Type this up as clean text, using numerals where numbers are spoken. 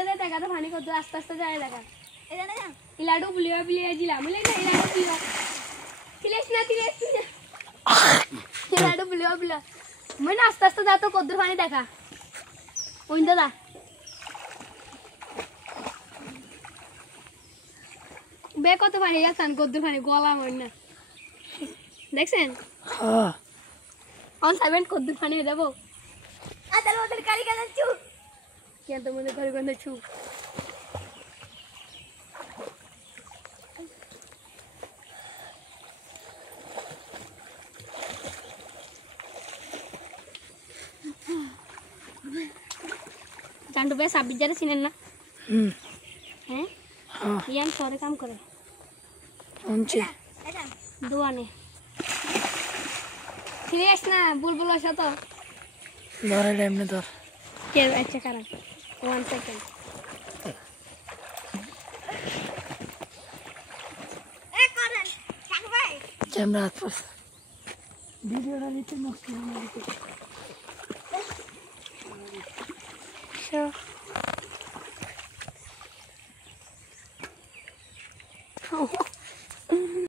ওইটা দেখা তো পানি কত আস্তে আস্তে যায় দেখা এটা না ইলাডু বুলিয়া বুলিয়া জিলা মুলে না ইলাডু বুলিয়া তিলেস না ইলাডু বুলিয়া বুলিয়া মানে আস্তে আস্তে যা তো কত পানি দেখা ওইটা দা বে কত পানি গেছেন কত পানি গলা মন না দেখছেন হ্যাঁ অন 7 কত পানি হয়ে যাবো আদার ওদের কালি কালি চু কেন তো মনে করে গন্ধ চু জানতো বে সাবিজ যারা চিনেন না হ্যাঁ ইয়ান সরে কাম করে শুনছি দোয়ানে সিরিয়াস না বুলবুল আসা তো ধরে এমনি ধর কে আচ্ছা কারণ 1 সেকেন্ড এ করেন কাক ভাই ক্যামেরা হাত পাস ভিডিওটা নিতে নষ্ট হয়ে গেছে